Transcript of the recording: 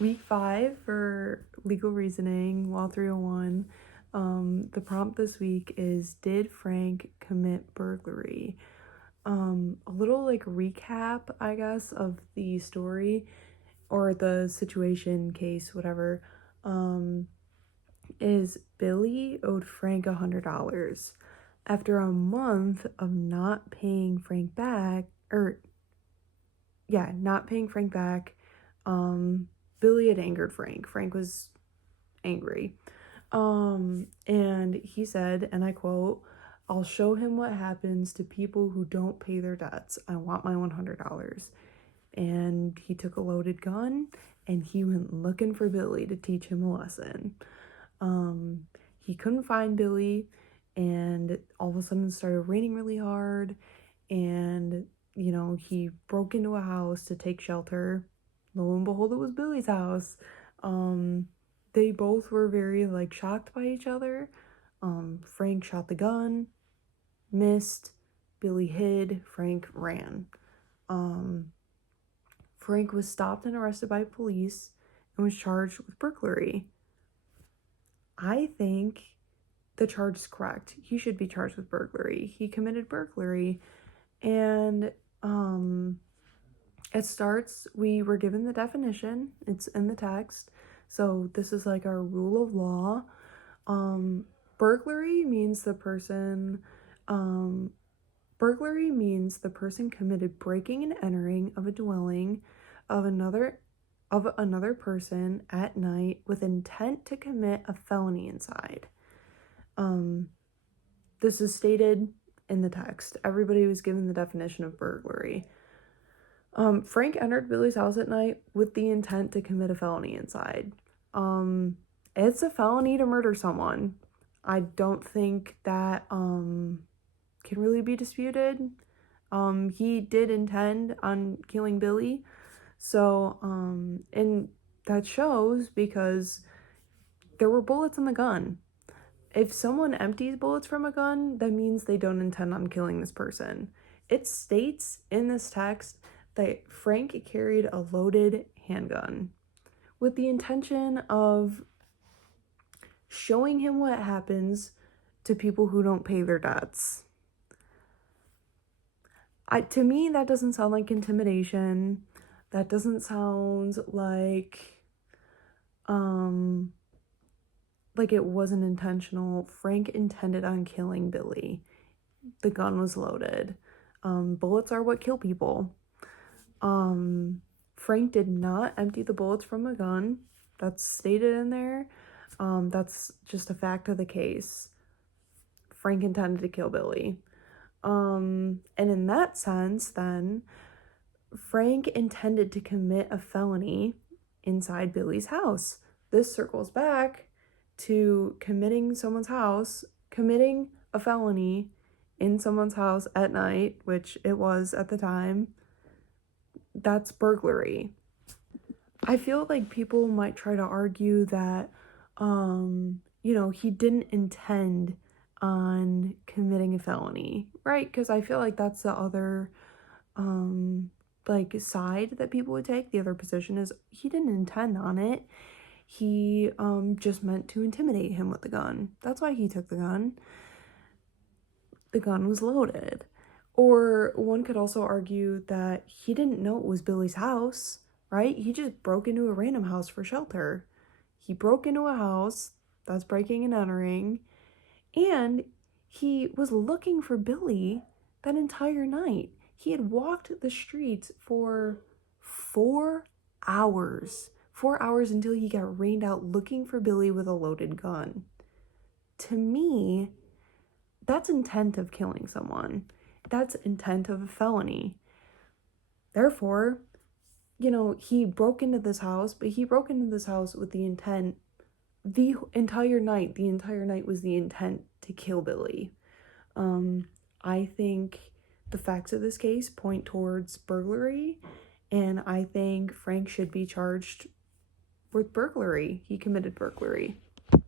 Week 5 for legal reasoning, Law 301. The prompt this week is, did Frank commit burglary? A little like recap, I guess, of the story or the situation, case, whatever, is Billy owed Frank $100. After a month of not paying Frank back, Billy had angered Frank. Frank was angry. And he said, and I quote, "I'll show him what happens to people who don't pay their debts. I want my $100. And he took a loaded gun and he went looking for Billy to teach him a lesson. He couldn't find Billy, and all of a sudden it started raining really hard, and he broke into a house to take shelter. Lo and behold, it was Billy's house. They both were very shocked by each other. Frank shot the gun, missed. Billy hid. Frank ran. Frank was stopped and arrested by police and was charged with burglary. I think the charge is correct. He should be charged with burglary. He committed burglary, and it starts, we were given the definition. It's in the text. So this is like our rule of law. Burglary means the person committed breaking and entering of a dwelling of another person at night with intent to commit a felony inside. This is stated in the text. Everybody was given the definition of burglary. Frank entered Billy's house at night with the intent to commit a felony inside. It's a felony to murder someone. I don't think that can really be disputed. He did intend on killing Billy. So, and that shows because there were bullets in the gun. If someone empties bullets from a gun, that means they don't intend on killing this person. It states in this text that Frank carried a loaded handgun with the intention of showing him what happens to people who don't pay their debts. To me, that doesn't sound like intimidation. That doesn't sound like it wasn't intentional. Frank intended on killing Billy. The gun was loaded. Bullets are what kill people. Frank did not empty the bullets from a gun. That's stated in there. That's just a fact of the case. Frank intended to kill Billy. And in that sense, then, Frank intended to commit a felony inside Billy's house. This circles back to committing a felony in someone's house at night, which it was at the time. That's burglary. I feel like people might try to argue that, he didn't intend on committing a felony, right? Because I feel like that's the other, side that people would take. The other position is he didn't intend on it. He, just meant to intimidate him with the gun. That's why he took the gun. The gun was loaded. Or one could also argue that he didn't know it was Billy's house, right? He just broke into a random house for shelter. He broke into a house, that's breaking and entering, and he was looking for Billy that entire night. He had walked the streets for 4 hours. 4 hours until he got rained out looking for Billy with a loaded gun. To me, that's intent of killing someone. That's intent of a felony. Therefore, he broke into this house, but he broke into this house with the intent the entire night. The entire night was the intent to kill Billy. I think the facts of this case point towards burglary, and I think Frank should be charged with burglary. He committed burglary.